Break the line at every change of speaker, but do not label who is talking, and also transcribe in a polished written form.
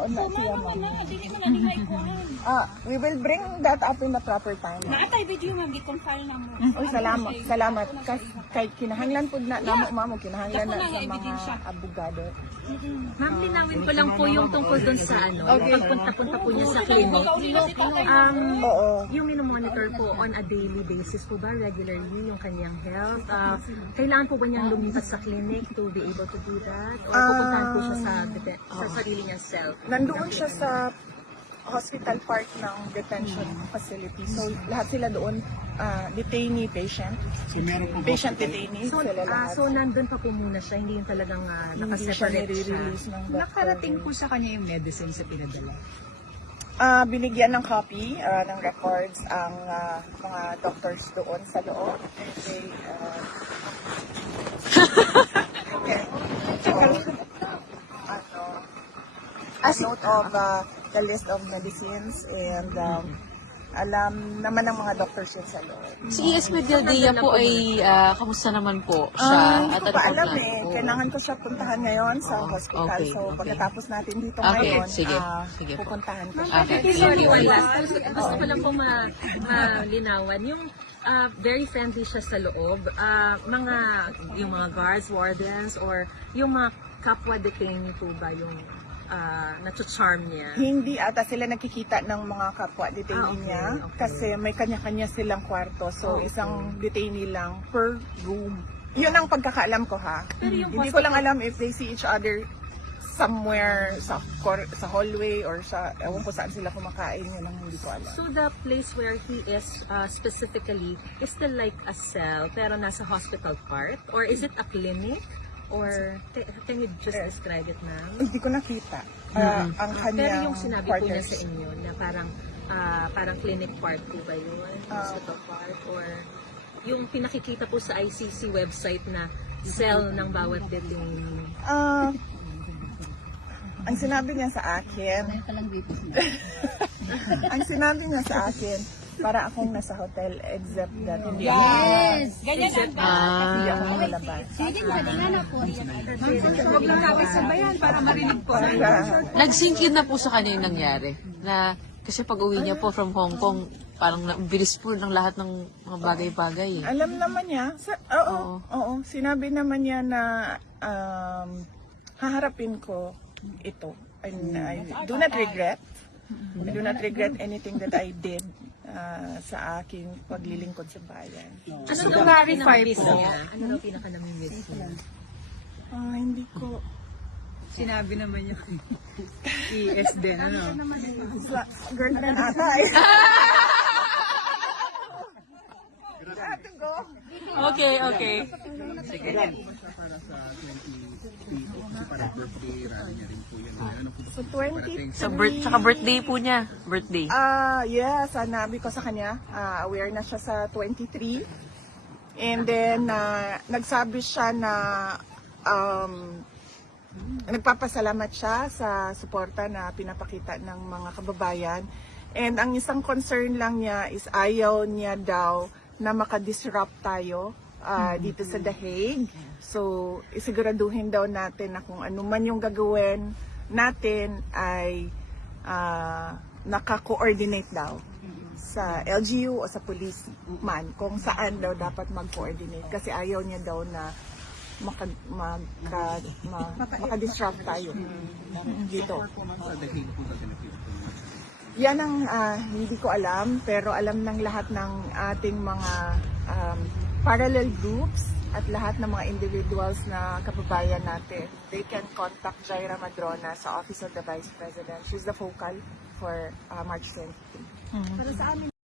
doon na siya,
Mama
ma'am.
na, dili man na nila ikuhan.
We will bring that up in the proper time.
Naatay video ma'am, gitong file na mo.
Uy, salamat. Salamat. Kay kinahanglan po na namo, ma'am, kinahanglan
Dako
na
na
sa
nga
mga
ebidensya.
abogado.
Ma'am, linawin ko lang po yung tungkol doon sa pagpunta-punta po niya sa clinic.
Oo.
Yung minomonitor po on a daily basis po ba, regularly, yung kanyang health? Kailangan po ba niyang lumipat sa clinic to be able to do that? Or pupuntahan po siya sa sarili niyang self?
Nandoon siya sa hospital part ng detention facility. So, lahat sila doon, detainee, patient.
So meron po ba?
Patient detainee,
So,
sila lahat.
so nandun pa po muna siya, hindi yung talagang
Hindi siya
nakaseparate siya.
nire-release ng doctor.
Nakarating po sa kanya yung medicine sa pinadala.
Binigyan ng copy ng records ang mga doctors doon sa loob. Okay. As note of the list of medicines and alam naman ng mga doctors yun sa loob.
Si ES Medialdea po ay kamusta naman po siya?
Hindi ko
At
pa
ano
alam
po
eh.
plan?
Kailangan ko siya puntahan ngayon sa hospital.
okay,
So
okay.
pagkatapos natin dito
Okay,
ngayon,
sige, sige po.
pupuntahan ko siya.
Okay.
Sorry, one last. Gusto ko lang po malinawan. Yung very friendly siya sa loob. Yung mga guards, wardens, or yung mga kapwa detainee po ba yung nacho-charm niya?
Hindi ata sila nakikita ng mga kapwa detainee
Okay,
niya
okay.
kasi may kanya-kanya silang kwarto. So
Okay.
isang detainee lang per room. Yun ang pagkakaalam ko ha.
Pero yung
Hindi ko lang alam if they see each other somewhere sa hallway or sa ewan ko saan sila kumakain, yun ang hindi ko alam.
So the place where he is specifically is still like a cell pero nasa hospital part? Or is it a clinic? Or can you just describe it, ma'am?
Hindi ko nakita ang
Pero
kanyang
yung sinabi po niya
quarters.
sa inyo na parang clinic part po ba yun? Hospital part? Or yung pinakikita po sa ICC website na cell ng bawat detainee?
Ang sinabi niya sa akin, ang sinabi niya sa akin, para akong nasa hotel except that hindi ako
Ganyan ang
hindi ako nalabas.
Huwag lang natin sabayan para marinig po.
Nag-sink in na po sa kanya yung nangyari. Na, kasi pag uwi niya po from Hong Kong, parang bilis po ng lahat ng mga bagay-bagay eh.
Alam naman niya, oo, sinabi naman niya na haharapin ko ito. And I do not regret. I do not regret anything that I did sa aking paglilingkod sa bayan.
Ano daw clarify po? Ano daw pinaka-namimiss niya?
Hindi ko.
Sinabi naman yung ES din, ano?
Girl na ata eh. Have to go.
Okay, okay.
Sige. Para sa 20 kasi para birthday rally niya rin po yan. Ano po ba?
So 23.
Tsaka birthday po niya. Birthday.
Yes, sanabi ko sa kanya, aware na siya sa 23. And then, nagsabi siya na nagpapasalamat siya sa suporta na pinapakita ng mga kababayan. And ang isang concern lang niya is ayaw niya daw na makadisrupt tayo dito sa The Hague. So, isiguraduhin daw natin na kung ano man yung gagawin natin ay naka-coordinate daw sa LGU o sa police man kung saan daw dapat mag-coordinate kasi ayaw niya daw na makadisrupt tayo dito.
Po ma'am sa The Hague po gaganapin po.
Yan ang hindi ko alam pero alam ng lahat ng ating mga parallel groups at lahat ng mga individuals na kababayan natin. They can contact Jaira Madrona sa Office of the Vice President. She's the focal for March 23.